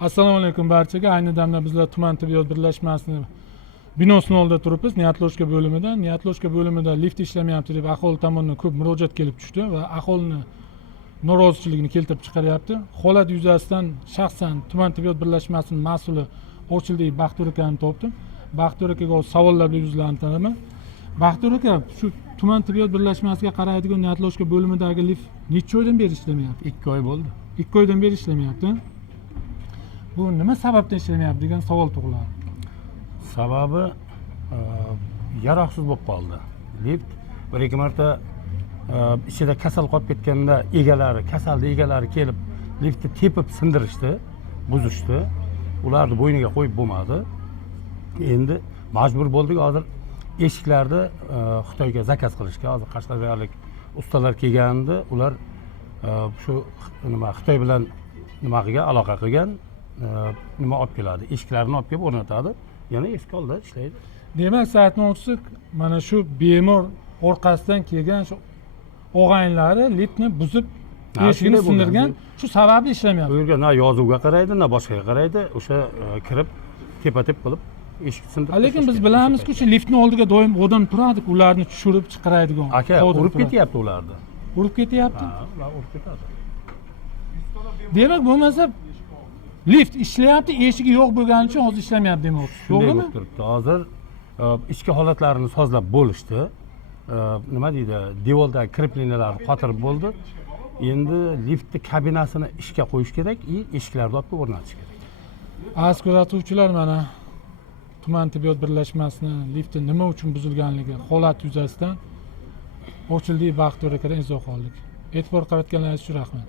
Assalomu alaykum barchaga. Ayni damda bizlar tuman tibbiyot birlashmasining binosini oldida turibmiz. Niyatloshka bo'limida. Niyatloshka bo'limida lift ishlamayapti deb aholi tomonidan ko'p murojaat kelib tushdi va aholini norozichiligini keltirib chiqaryapti. Holat yuzasidan shaxsan tuman tibbiyot birlashmasining mas'uli Ochildek Baxtiyor akani topdim. Baxtiyor akaga savollar bilan yuzlantiraman. Baxtiyor aka, shu tuman tibbiyot birlashmasiga qaraydigan Niyatloshka bo'limidagi lift necha oydan beri ishlamayapti? 2 oy bo'ldi. 2 oydan beri ishlamayapti. Bu nima sababdan ishlamayapti degan savol tug'iladi. Sababi yaroqsiz bo'lib qoldi. Lift bir ikki marta ichida kasal qolib ketganda kasalli egalari kelib liftni tepib sindirishdi, buzishdi. Ularni bo'yniga qo'yib bo'lmadi. Endi majbur bo'ldik hozir eshiklarni Xitoyga zakaz qilishga. Hozir qashqadaryolik ustalar kelganda ular shu Xitoy bilan aloqa qilgan nima olib keladi, eshiklarni olib kelib o'rnatadi, yana eski oldida ishlaydi. Demak, aytmoqchisi, mana shu bemor orqasidan kelgan shu og'aynilari liftni buzib, eshikni sindirgan, shu sababli ishlamayapti. Bu yerga na yozuvga qaraydi, na boshqaga qaraydi, o'sha kirib tepa-tep qilib eshik sindirib. Lekin biz bilamiz-ku, shu liftni oldiga doim odam turadi, ularni tushirib chiqaradigan. Aka, urib ketyapti ularni. Urib ketyapti? Ha, ular urib ketadi. Demak, bo'lmasa lift ishlayapti, eshigi yo'q bo'lgani uchun hozir ishlamayapti demoqchi. To'g'rimi? Turibdi. Hozir ichki holatlarini sozlab bo'lishdi. Nima deydi? Devordagi kreplenyalarni qotirib bo'ldi. Endi liftni kabinasini ishga qo'yish kerak, eshiklarni olib o'rnatish kerak. Aziz kuzatuvchilar, mana tuman tibbiyot birlashmasining lifti nima uchun buzilganligi holat yuzasidan Ochildek Baxtiyor akadan izoh oldik. E'tibor qaratganlaringiz uchun rahmat.